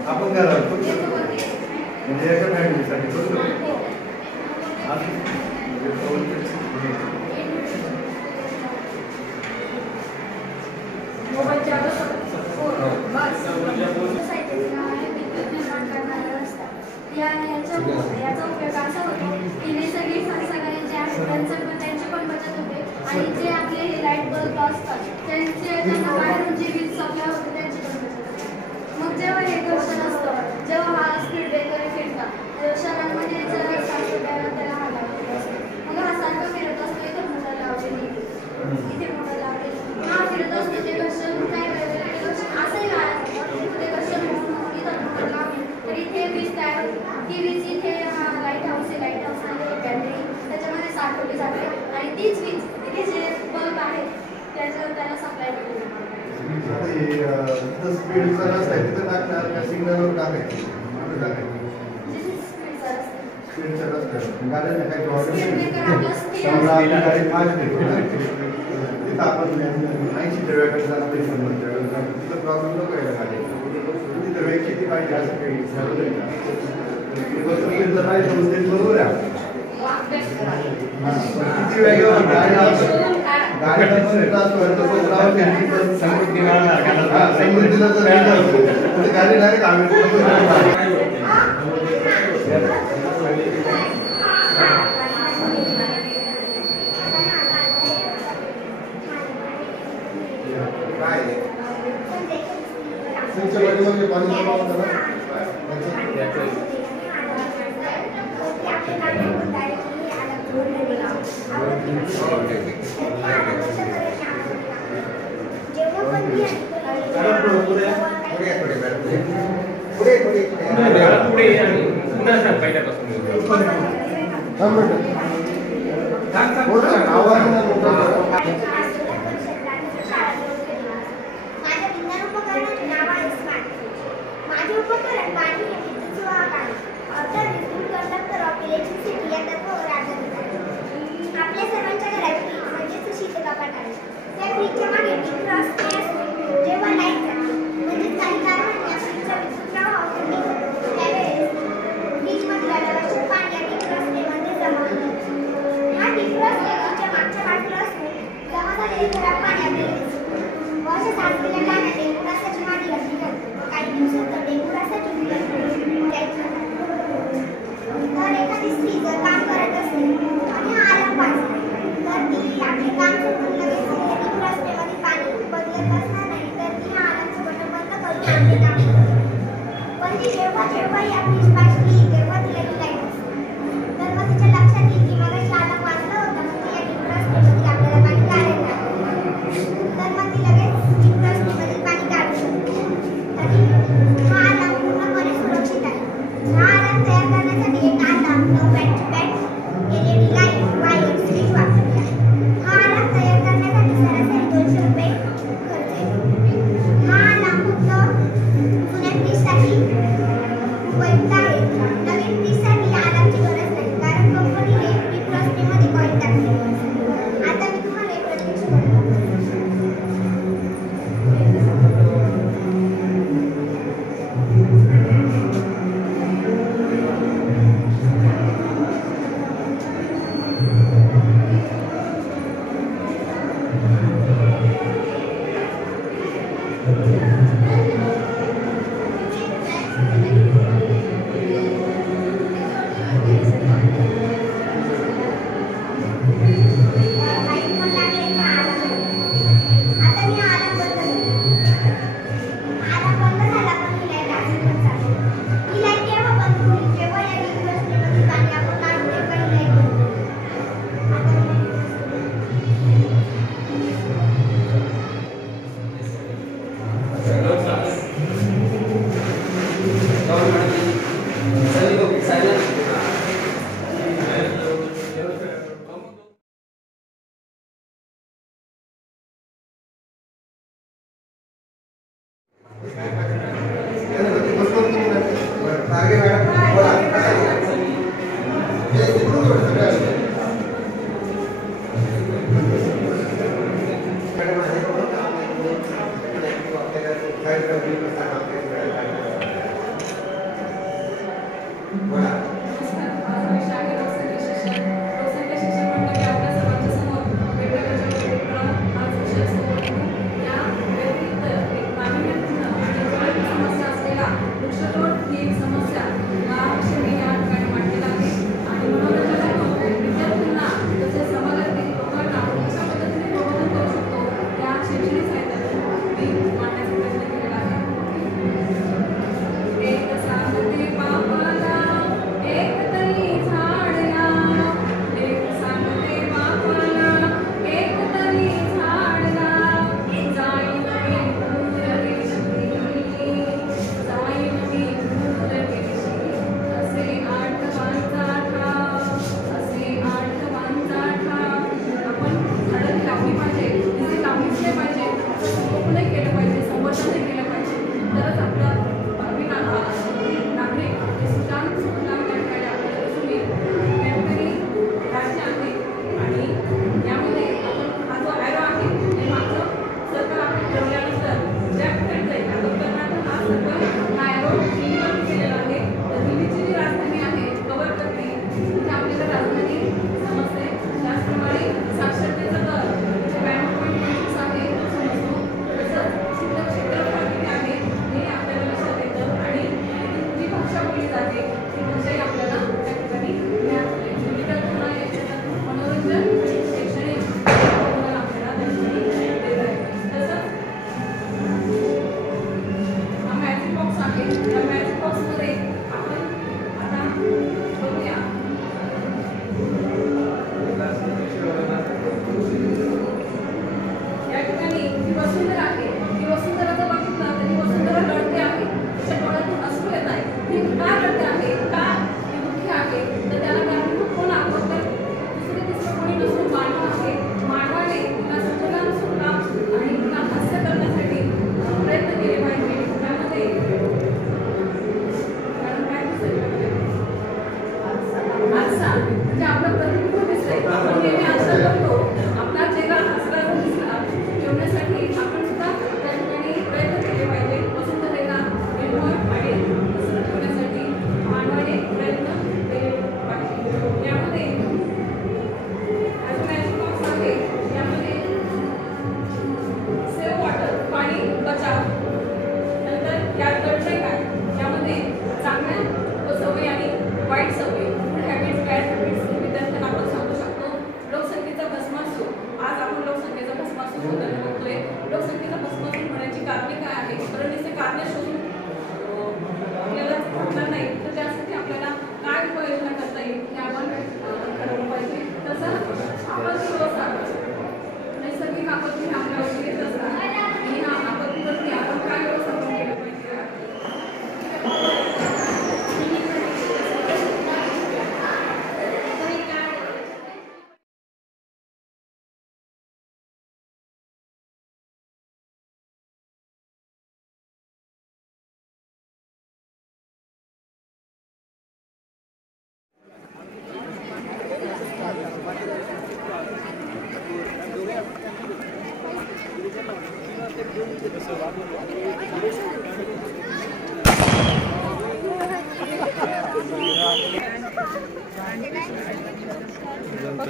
आपण घरात म्हणजे एका फॅमिलीसाठी याचा उपयोग असा होतो की नैसर्गिक संसाधने जे आहेत त्यांची पण बचत होते आणि जे आपले हे लाईट बल्ब असतात त्यांना बाहेरून जी वीज सप्लाय होते त्यांची पण बचत होते. मग जेव्हा हे घर्षण असतं, जेव्हा हा स्पीड ब्रेकर फिरतात, शहरांमध्ये जर त्याला हा लागलेला असतो. मग हा सारखा फिरत असतो, इथं मोठा लावलेली इथे मोठा लावलेला हा फिरत असतो. ते घर्षण काय असंही राहत ते घर्षण होऊन इथं मोठं लावले तर इथे वीज तयार होते. ही वीज इथे लाईट हाऊस आहे, लाईट हाऊसमध्ये बॅटरी त्याच्यामध्ये साठवली जाते आणि तीच वीज इथे जे बल्ब आहेत त्याला सप्लाय केली जाते. स्पीडचा रस्ता आहे तिथं टाकणार का सिग्नलवर टाकायचं स्पीडचा रस्ता गाड्यांना काही प्रॉब्लेम गाडी फास्ट तिथं आपण 80च्या वेळेकडे जाणार 100च्या वेळेला तिथं प्रॉब्लेम नको यायला गाडी तिथं वेळ किती पाहिजे असं काही ठरवलं नाही बरोबर आहे. किती वेळ समृद्धीला जर गाडी डायरेक्ट जेव्हाही आपली स्पाशली तेव्हा तिला लाईट असते. तर मग तिच्या लक्षात येईल की मग शाळा वाचलं होतं मग ती या डिफ्रॉस्टमध्ये आपल्याला पाणी काढायला तर मग ती लगेच डिफ्रॉस्टमध्ये पाणी काढू शकते. तरी हा अलार्म पूर्णपणे सुरक्षित आहे. हा अलार्म तयार करण्यासाठी एक alarm, 9 battery pad, LED light, wire, switch वापरली आहे. हा अलार्म तयार करण्यासाठी सरासरी 200 रुपये खर्च येतो. हा अलार्म फक्त जुन्या फ्रीजसाठी उपयुक्त आहे. नवीन फ्रीजसाठी या अलार्मची गरज नाही कारण कंपनीने डिफ्रॉस्टमध्ये कॉईल टाकलेली आहे. आता मी तुम्हाला एक प्रत्यक्ष करतो.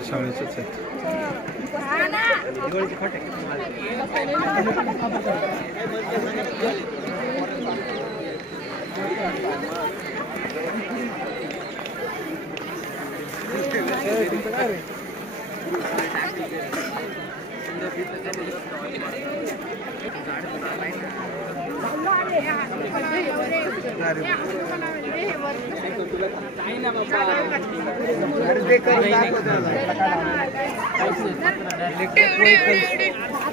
शाळेचंच आहे.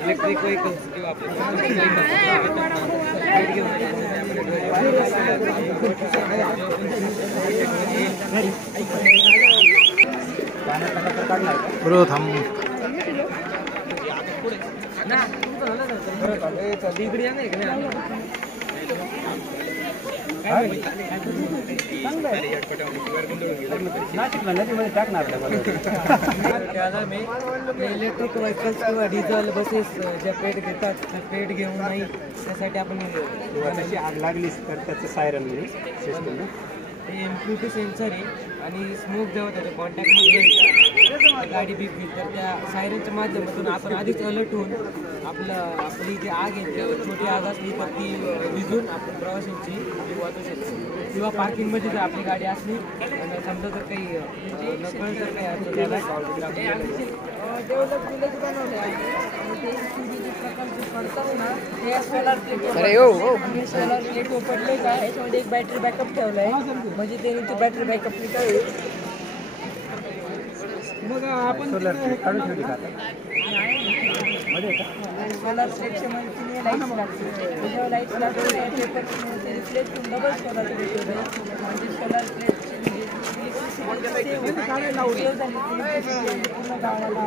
इलेक्ट्रिक व्हेकल्स किंवा बरोबर थांब इकडे येणार का नाही इलेक्ट्रिक व्हेकल्स किंवा डिझेल बसेस ज्या पेट घेतात त्या पेट घेऊन नाही त्यासाठी आपण आग लागलीच तर त्याचं सायरन सिस्टम MQ2 सेन्सर आहे आणि स्मोक जेव्हा त्याच्या कॉन्टॅक्टमध्ये गाडी बीप घेईल तर त्या सायरनच्या माध्यमातून आपण आधीच अलर्ट होऊन आपली जी आग आहे छोटी आग असली तर ती विझून आपण प्रवाशांची वाचू शकतो किंवा पार्किंगमध्ये जर आपली गाडी असली आणि समजा जर काही नकळ जर काही असं डेव्हलप विलेज बनवलं आहे सोलार प्लेट सोलार प्लेट पडले का याच्यामध्ये एक बॅटरी बॅकअप ठेवला आहे म्हणजे त्याने ती बॅटरी बॅकअप काय मग आपण सोलार प्लेट काढून ठेवली का सोलार प्लेटच्या मध्ये लाईट्स लागते त्याच्यावर लाईट्स लागते paper plate double solar plate म्हणजे सोलार प्लेटची पूर्ण गावाला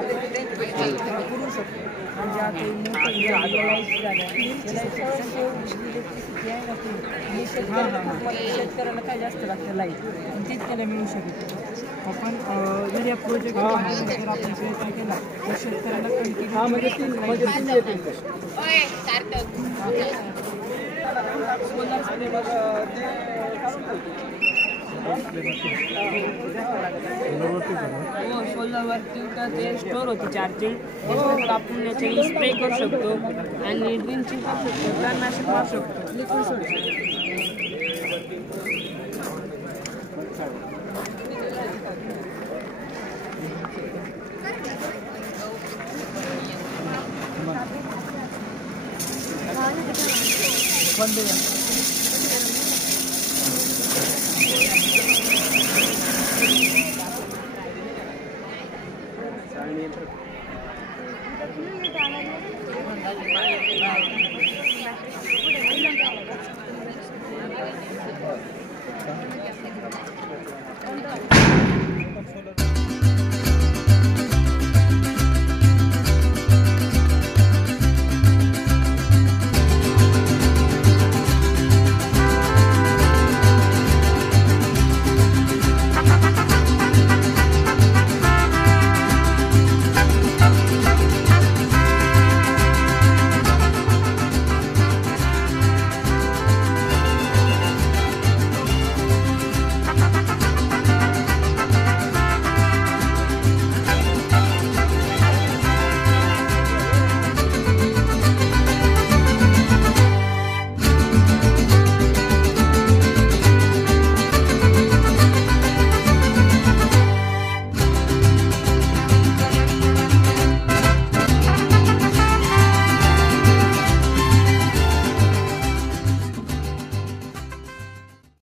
करू शकतो म्हणजे आता शेतकऱ्याला काय जास्त लागतं लाईट तेच त्याला मिळू शकते आपण जर या प्रोजेक्ट जर आपण प्रयत्न केला तर शेतकऱ्याला सोलरवरती ते स्टोर होते चार्जिंग आपण याच्याने स्प्रे करू शकतो आणि ड्रिंचिंग करू शकतो तणनाशक मारू शकतो लिक्विड सोडू शकतो